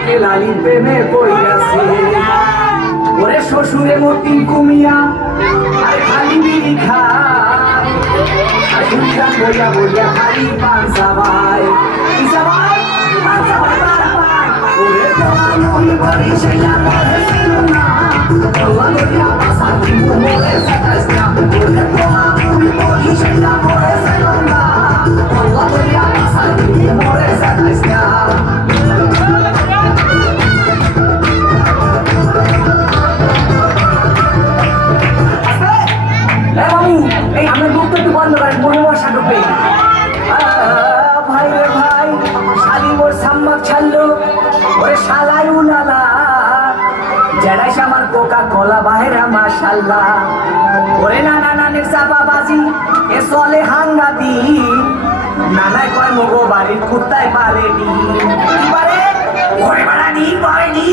আজকে লালির প্রেমে পড়িয়াছে ওরে শ্বশুরে মতি কুমিয়া আরে খালি বিড়ি খায় শাশুড়িরা বইয়া বইয়া খালি পান চাবায় কি চাবায় পান চাবায় বারবার ওরে তোমার মহি বলি সেটা মনে ছিল না আল্লাহ বলিয়া পাশা দিব মরে সেটাস না ওরে তোমার মহি বলি সেটা মরে ছিল না আল্লাহ বলিয়া পাশা দিব মরে সেটাস না ভাই রে ভাই শালি মোর সাম্মাক ছাড়লো ওরে শালাই উলালা জেডাইস আমার কোকা কোলা বাহেরা মাশাল্লাহ ওরে নানা নানের চাপাবাজি এ চলে হাঙ্গাতি নানায় কয় মগো বাড়ির কুত্তায় পারে নি পারে ওরে বাড়া নি পারে নি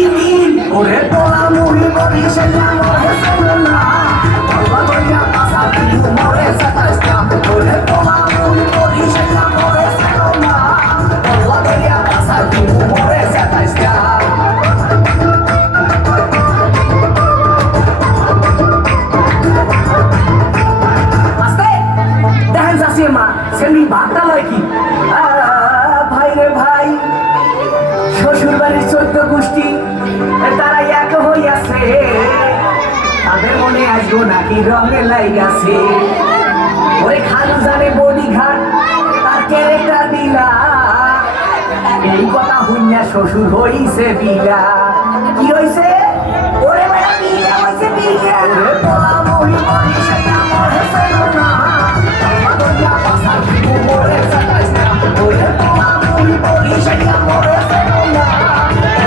ওরে তোলা মুহি বলি সেটা মরে চলো না বাবা বলিয়া পাশা দিল মরে সাতাশ না ওরে তোলা মুহি বলি সেটা মরে চলো না বাবা বলিয়া পাশা দিল মরে সাতাশ না দেখেন চাষির মা সেমনি ভাগটা লয় কি ভাই রে ভাই শ্বশুর বাড়ির 14 গোষ্ঠী তারা এক হইয়াছে তাদের মনে আসবো নাকি রঙে লাইগাছে ওই খালু জানে বডি ঘাট তার ক্যারেক্টার দিলা এই কথা হইয়া শ্বশুর হইছে বিলা কি হইছে ওরে বেটা বিলা হইছে বিলা ওরে পোলা মহি মহি সেটা মরে ছিল না আমাদের পাশা দিব মরে সাতাশ না ওরে পোলা মহি মহি সেটা মরে ছিল না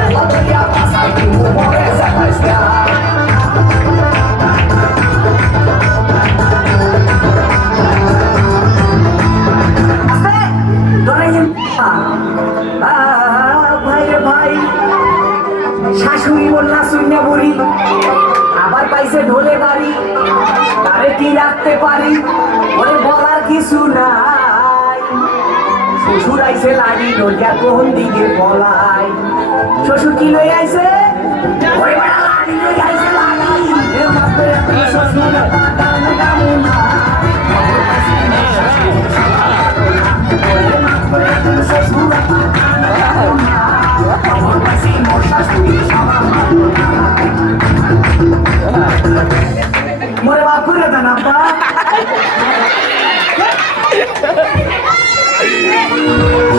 আমাদের পাশা দিব মরে সাতাশ না শাশুড়ি বললা শুনিয়া বুড়ি আবার পাইছে ঢোলে বাড়ি তারে কি রাখতে পারি ওরে বলার কিছু নাই শ্বশুর আইছে লাগি নদিয়া কোন দিকে বলাই শ্বশুর কি লই আইছে ওরে বড় লাগি লই আইছে লাগি এ মাত্র শ্বশুর দাদা গামুনা শ্বশুর